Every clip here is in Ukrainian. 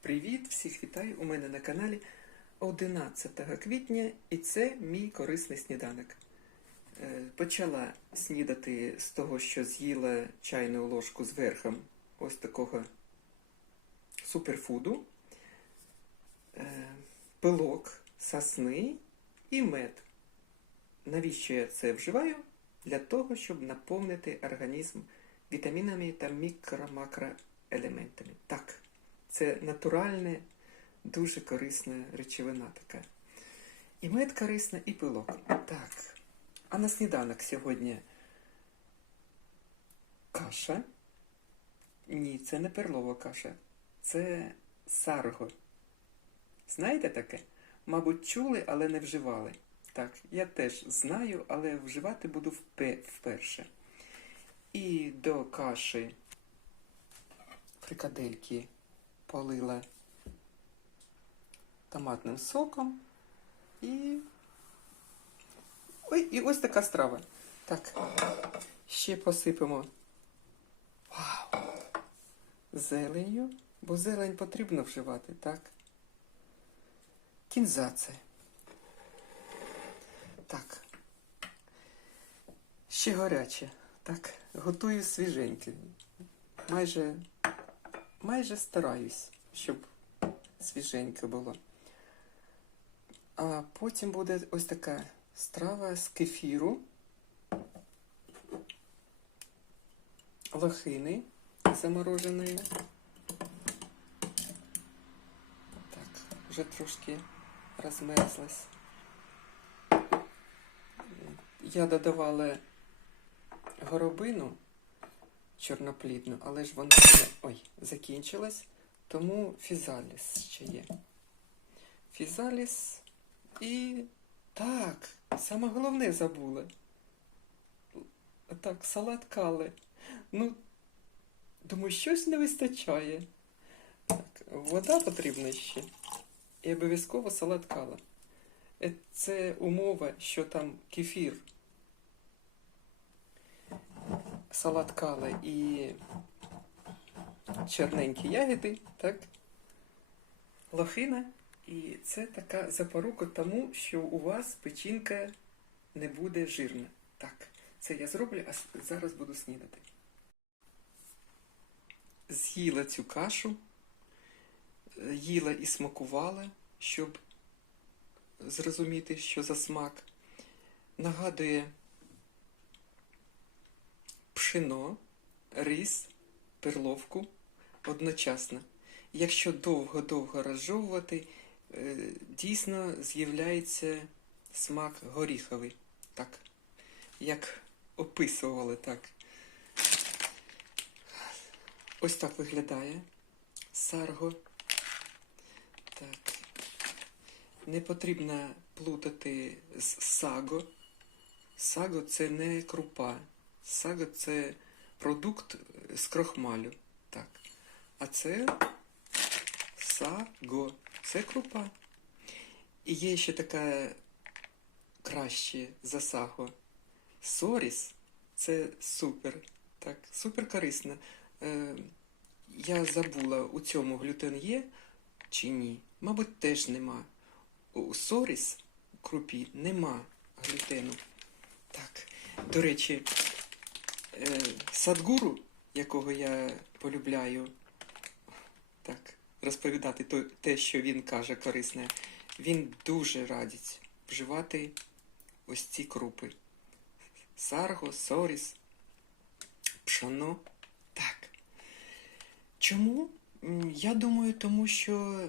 Привіт! Всіх вітаю у мене на каналі 11 квітня, і це мій корисний сніданок. Е, Почала снідати з того, що з'їла чайну ложку з верхом ось такого суперфуду, е, пилок сосни і мед. Навіщо я це вживаю? Для того, щоб наповнити організм вітамінами та мікро-макроелементами. Так, це натуральне, дуже корисна речовина така. І мед корисна, і пилок. Так. А на сніданок сьогодні каша. Ні, це не перлова каша. Це сарго. Знаєте таке? Мабуть, чули, але не вживали. Так, я теж знаю, але вживати буду вперше. І до каші фрикадельки полила томатним соком і. Ой, і ось така страва. Так, ще посипемо Вау! зеленню, бо зелень потрібно вживати, так? Кінза це. Так. Ще гаряче. Так, готую свіженьке. Майже, майже стараюсь, щоб свіженьке було. А потім буде ось така страва з кефіру, лохини замороженої. Так, вже трошки розмерзлась. Я додавала горобину чорноплідну, але ж вона ой, закінчилась, тому фізаліс ще є. Фізаліс і так, саме головне забула. Так, салат кали. Ну, думаю, щось не вистачає. Так, вода потрібна ще. І обов'язково салат кала. Е, Це умова, що там кефір, салат кала і чорненькі ягоди, так? Лохина. І це така запорука тому, що у вас печінка не буде жирна. Так, це я зроблю, а зараз буду снідати. З'їла цю кашу, їла і смакувала, щоб зрозуміти, що за смак. Нагадує пшено, рис, перловку одночасно. Якщо довго-довго розжовувати, е, дійсно з'являється смак горіховий. Так, як описували так. Ось так виглядає сарго. Так. Не потрібно плутати з саго. Саго це не крупа. Саго це продукт з крохмалю. Так. А це саго. Це крупа. І є ще така краще за саго. Соріс це супер. Так, супер корисно. Е, я забула, у цьому глютен є чи ні? Мабуть, теж нема. У соріс крупі нема глютену. Так, до речі, садгуру, якого я полюбляю, так, розповідати те, що він каже корисне, він дуже радить вживати ось ці крупи. Сарго, соріс, пшоно. Так. Чому? Я думаю, тому що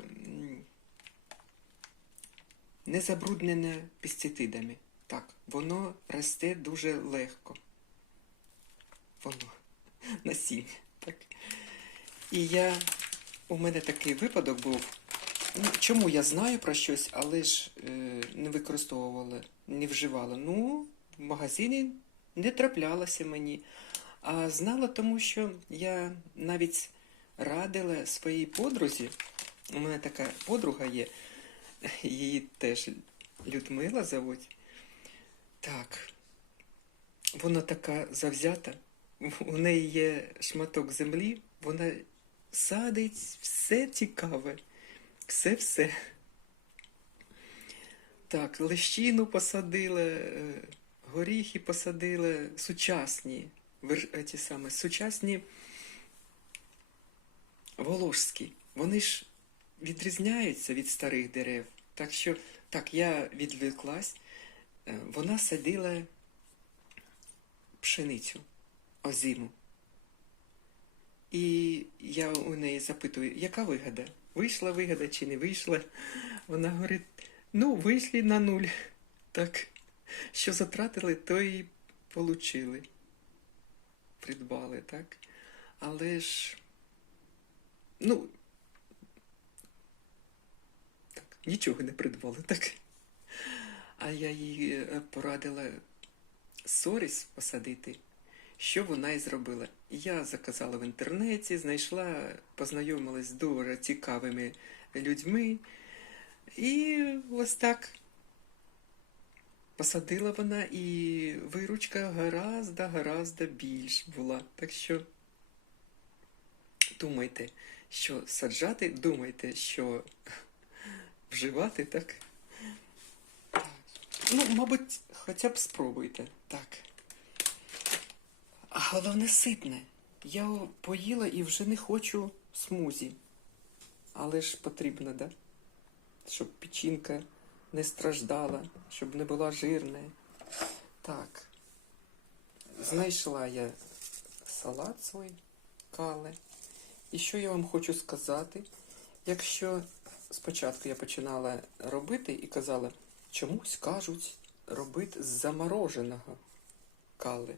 не забруднене пестицидами. Так, воно росте дуже легко. Воно насіння. Так. І я. У мене такий випадок був. Ну, чому я знаю про щось, але ж е, не використовувала, не вживала. Ну, в магазині не траплялося мені. А знала тому, що я навіть радила своїй подрузі. У мене така подруга є, її теж Людмила зовуть. Так, вона така завзята. У неї є шматок землі, вона садить все цікаве. Все-все. Так, лещину посадили, е, горіхи посадили, сучасні, ті саме, сучасні волошські. Вони ж відрізняються від старих дерев. Так що, так, я відвлеклась. Е, Вона садила пшеницю озиму. І я у неї запитую, яка вигода? Вийшла вигода чи не вийшла? Вона говорить, ну, вийшли на нуль. Так, що затратили, то і получили. Придбали, так? Але ж, ну, так, нічого не придбали, так? А я їй е, порадила соріс посадити. Що вона і зробила? Я заказала в інтернеті, знайшла, познайомилась з дуже цікавими людьми. І ось так посадила вона, і виручка гораздо, гораздо більш була. Так що думайте, що саджати, думайте, що вживати, так? Так. Ну, мабуть, хоча б спробуйте. Так. Головне ситне. Я поїла і вже не хочу смузі. Але ж потрібно, да? Щоб печінка не страждала, щоб не була жирна. Так. Знайшла я салат свій кале. І що я вам хочу сказати? Якщо спочатку я починала робити і казала, чомусь кажуть робити з замороженого кали.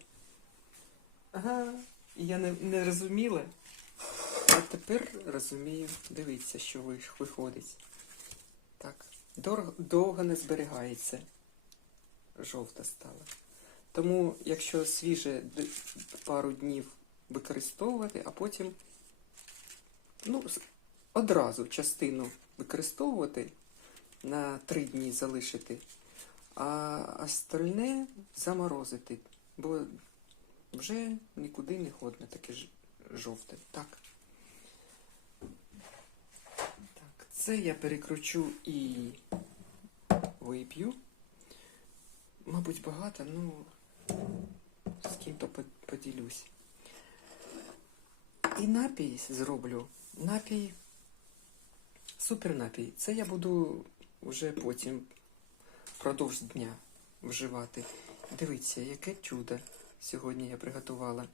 Ага, я не, не розуміла. А тепер розумію, дивіться, що виходить. Так, довго не зберігається. Жовта стала. Тому, якщо свіже пару днів використовувати, а потім ну, одразу частину використовувати на три дні залишити, а остальне заморозити, бо вже нікуди не ходне таке жовте. Так. Так, це я перекручу і вип'ю. Мабуть, багато, ну з ким-то поділюсь. І напій зроблю. Напій. Супер напій. Це я буду вже потім впродовж дня вживати. Дивіться, яке чудо сьогодні я приготувала.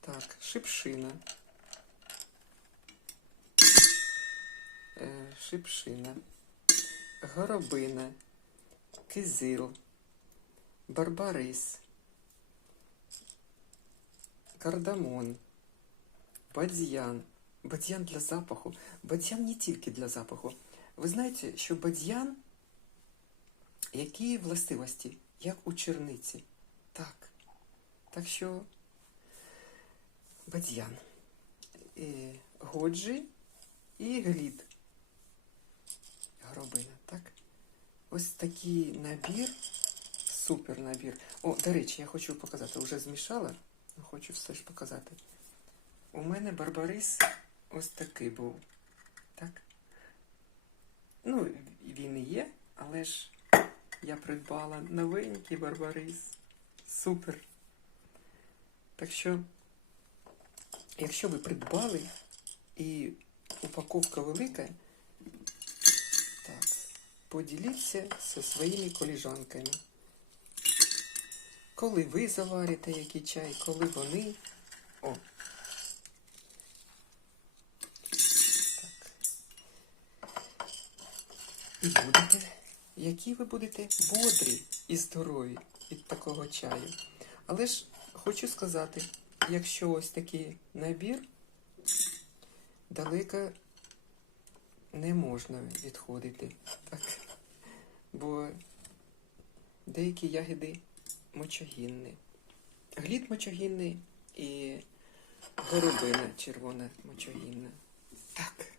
Так, шипшина. Е, шипшина. Горобина. Кизил. Барбарис. Кардамон. Бадьян. Бадьян для запаху. Бадьян не тільки для запаху. Ви знаєте, що бадьян, які властивості, як у черниці. Так. Так що бадьян. Годжі і глід. Горобина, так? Ось такий набір. Супер набір. О, до речі, я хочу показати. Вже змішала. Хочу все ж показати. У мене барбарис ось такий був. Так? Ну, він і є, але ж я придбала новенький барбарис. Супер. Так що, якщо ви придбали і упаковка велика, так, поділіться зі своїми коліжанками. Коли ви заварите який чай, коли вони. О. Так. І будете. Які ви будете бодрі і здорові від такого чаю. Але ж хочу сказати, якщо ось такий набір, далеко не можна відходити. Так. Бо деякі ягоди мочогінні. Глід мочогінний і горобина червона мочогінна. Так.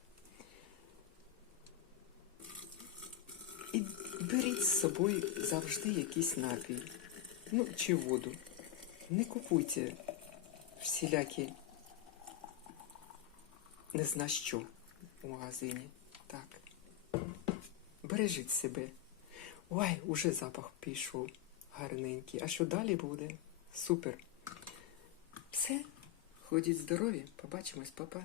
І беріть з собою завжди якийсь напій. Ну, чи воду. Не купуйте всілякі не зна що у магазині. Так. Бережіть себе. Ой, уже запах пішов гарненький. А що далі буде? Супер. Все. Ходіть здорові. Побачимось, папа.